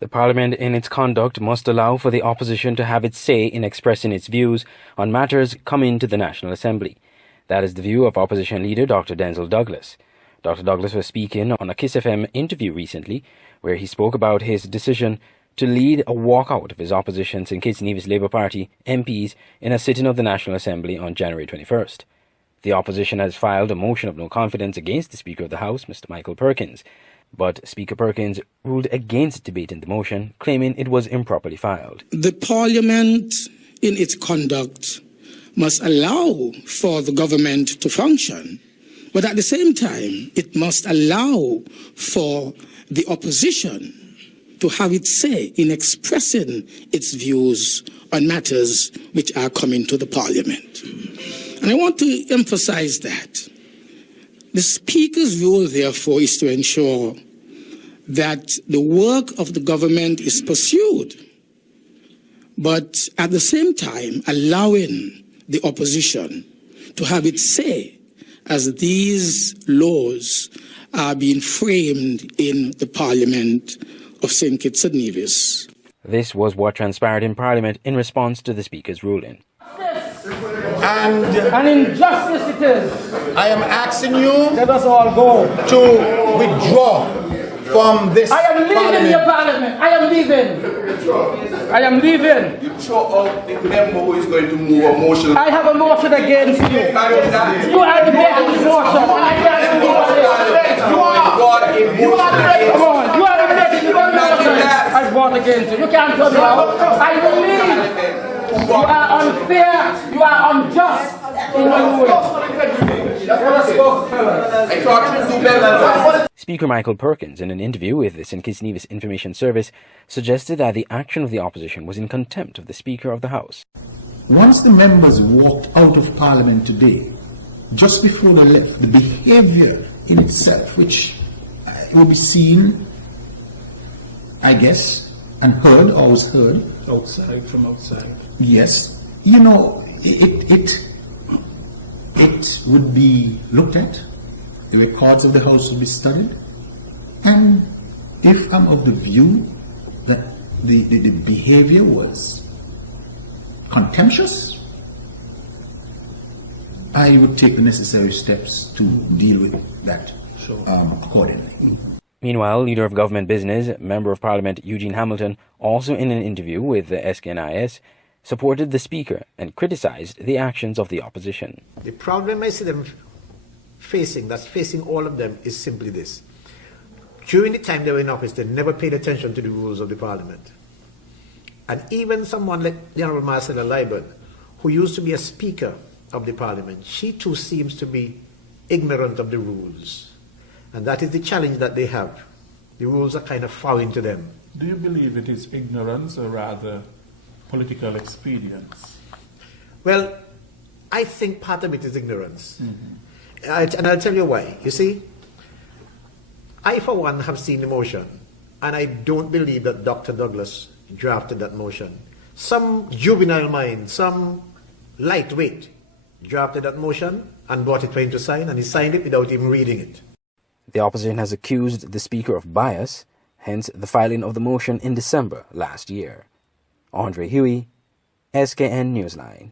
The Parliament in its conduct must allow for the opposition to have its say in expressing its views on matters coming to the National Assembly. That is the view of Opposition Leader Dr. Denzil Douglas. Dr. Douglas was speaking on a Kiss FM interview recently, where he spoke about his decision to lead a walkout of his opposition St. Kitts Nevis Labour Party MPs in a sitting of the National Assembly on January 21st. The opposition has filed a motion of no confidence against the Speaker of the House, Mr. Michael Perkins, but Speaker Perkins ruled against debating the motion, claiming it was improperly filed. The Parliament, in its conduct, must allow for the government to function, but at the same time, it must allow for the opposition to have its say in expressing its views on matters which are coming to the Parliament. And I want to emphasize that the Speaker's role, therefore, is to ensure that the work of the government is pursued, but at the same time allowing the opposition to have its say as these laws are being framed in the Parliament of St. Kitts and Nevis. This was what transpired in Parliament in response to the Speaker's ruling. And an injustice it is. I am asking you Let us all go. to withdraw from this I am leaving your Parliament. I am leaving. I am leaving. You throw out the member who is going to move a motion. I have a motion against you. You are debating this motion. And I can't do this. You are come on. You are debating the motion I brought against you. You can't tell me out. I will leave. You are unfair. You are unjust in your ruling. Speaker Michael Perkins, in an interview with the St. Kitts Nevis Information Service, suggested that the action of the opposition was in contempt of the Speaker of the House. Once the members walked out of Parliament today, just before they left, the behavior in itself, which will be seen, I guess, and heard, always heard. Outside, from outside. Yes. You know, it would be looked at. The records of the House would be studied. And if I'm of the view that the behavior was contemptuous, I would take the necessary steps to deal with that accordingly. Meanwhile, Leader of Government Business, Member of Parliament Eugene Hamilton, also in an interview with the SKNIS, supported the Speaker and criticized the actions of the opposition. The problem I see them facing, that's facing all of them, is simply this. During the time they were in office, they never paid attention to the rules of the Parliament. And even someone like the Honourable Marcella Liebert, who used to be a Speaker of the Parliament, she too seems to be ignorant of the rules. And that is the challenge that they have. The rules are kind of foreign to them. Do you believe it is ignorance or rather political expedience? Well, I think part of it is ignorance. And I'll tell you why. You see, I for one have seen the motion, and I don't believe that Dr. Douglas drafted that motion. Some juvenile mind, some lightweight drafted that motion and brought it for him to sign, and he signed it without even reading it. The opposition has accused the Speaker of bias, hence the filing of the motion in December last year. Andre Huey, SKN Newsline.